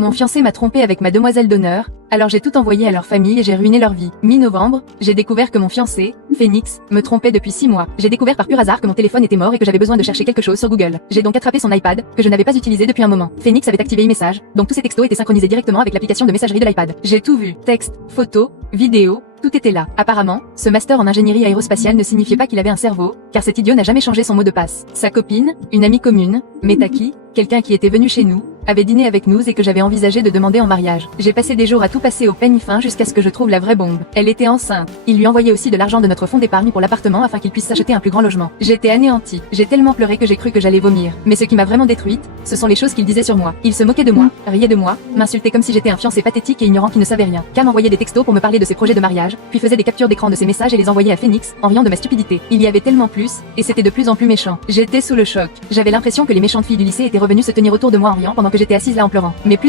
Mon fiancé m'a trompé avec ma demoiselle d'honneur, alors j'ai tout envoyé à leur famille et j'ai ruiné leur vie. Mi-novembre, j'ai découvert que mon fiancé, Phoenix, me trompait depuis 6 mois. J'ai découvert par pur hasard que mon téléphone était mort et que j'avais besoin de chercher quelque chose sur Google. J'ai donc attrapé son iPad, que je n'avais pas utilisé depuis un moment. Phoenix avait activé iMessage, donc tous ses textos étaient synchronisés directement avec l'application de messagerie de l'iPad. J'ai tout vu. Texte, photos, vidéos, tout était là. Apparemment, ce master en ingénierie aérospatiale ne signifiait pas qu'il avait un cerveau, car cet idiot n'a jamais changé son mot de passe. Sa copine, une amie commune, Metaki, quelqu'un qui était venu chez nous, avait dîné avec nous et que j'avais envisagé de demander en mariage. J'ai passé des jours à tout passer au peigne fin jusqu'à ce que je trouve la vraie bombe. Elle était enceinte. Il lui envoyait aussi de l'argent de notre fonds d'épargne pour l'appartement afin qu'il puisse s'acheter un plus grand logement. J'étais anéantie. J'ai tellement pleuré que j'ai cru que j'allais vomir. Mais ce qui m'a vraiment détruite, ce sont les choses qu'il disait sur moi. Il se moquait de moi, riait de moi, m'insultait comme si j'étais un fiancé pathétique et ignorant qui ne savait rien. Cam envoyait des textos pour me parler de ses projets de mariage, puis faisait des captures d'écran de ses messages et les envoyait à Phoenix, en riant de ma stupidité. Il y avait tellement plus, et c'était de plus en plus méchant. J'étais sous le choc. J'avais l'impression que les méchantes filles du lycée étaient revenues se tenir autour de moi en riant pendant que j'étais assise là en pleurant. Mais plus